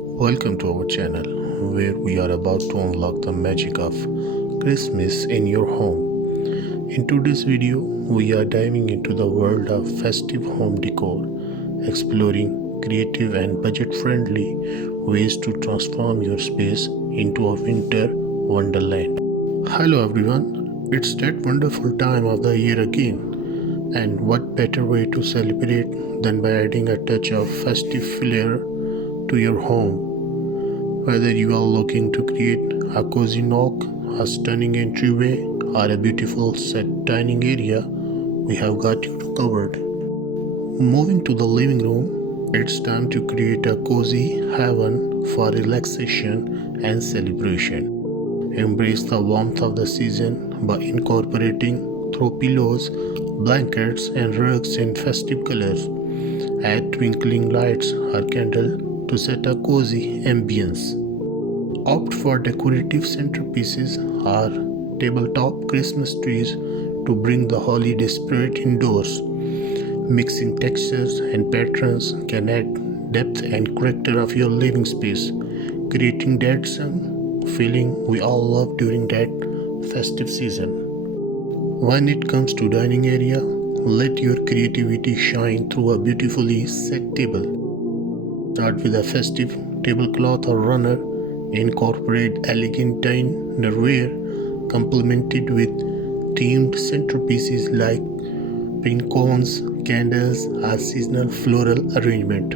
Welcome to our channel where we are about to unlock the magic of Christmas in your home. In today's video, we are diving into the world of festive home decor, exploring creative and budget friendly ways to transform your space into a winter wonderland. Hello everyone, it's that wonderful time of the year again. And what better way to celebrate than by adding a touch of festive flair to your home? Whether you are looking to create a cozy nook, a stunning entryway, or a beautiful set dining area, we have got you covered. Moving to the living room, it's time to create a cozy haven for relaxation and celebration. Embrace the warmth of the season by incorporating throw pillows, blankets, and rugs in festive colors. Add twinkling lights or candle to set a cozy ambience. Opt for decorative centerpieces or tabletop Christmas trees to bring the holiday spirit indoors. Mixing textures and patterns can add depth and character of your living space, creating that feeling we all love during that festive season. When it comes to dining area, let your creativity shine through a beautifully set table. Start with a festive tablecloth or runner. Incorporate elegant dinnerware complemented with themed centerpieces like pin cones, candles, or seasonal floral arrangement.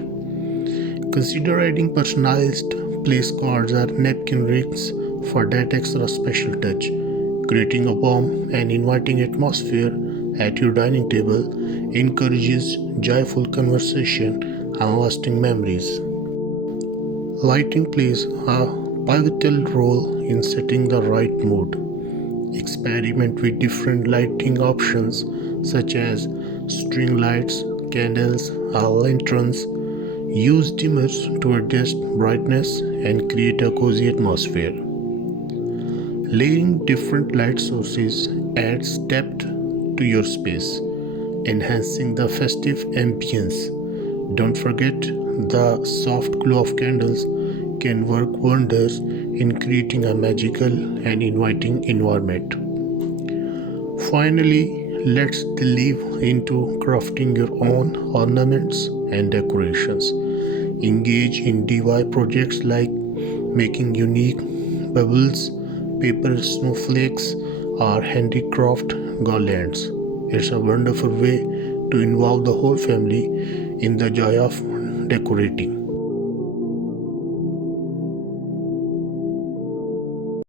Consider adding personalized place cards or napkin rings for that extra special touch. Creating a warm and inviting atmosphere at your dining table encourages joyful conversation and lasting memories. Lighting plays a pivotal role in setting the right mood. Experiment with different lighting options such as string lights, candles, or lanterns. Use dimmers to adjust brightness and create a cozy atmosphere. Layering different light sources adds depth to your space, enhancing the festive ambience. Don't forget, the soft glow of candles can work wonders in creating a magical and inviting environment. Finally, let's delve into crafting your own ornaments and decorations. Engage in DIY projects like making unique bubbles, paper snowflakes, or handicraft garlands. It's a wonderful way to involve the whole family in the joy of decorating.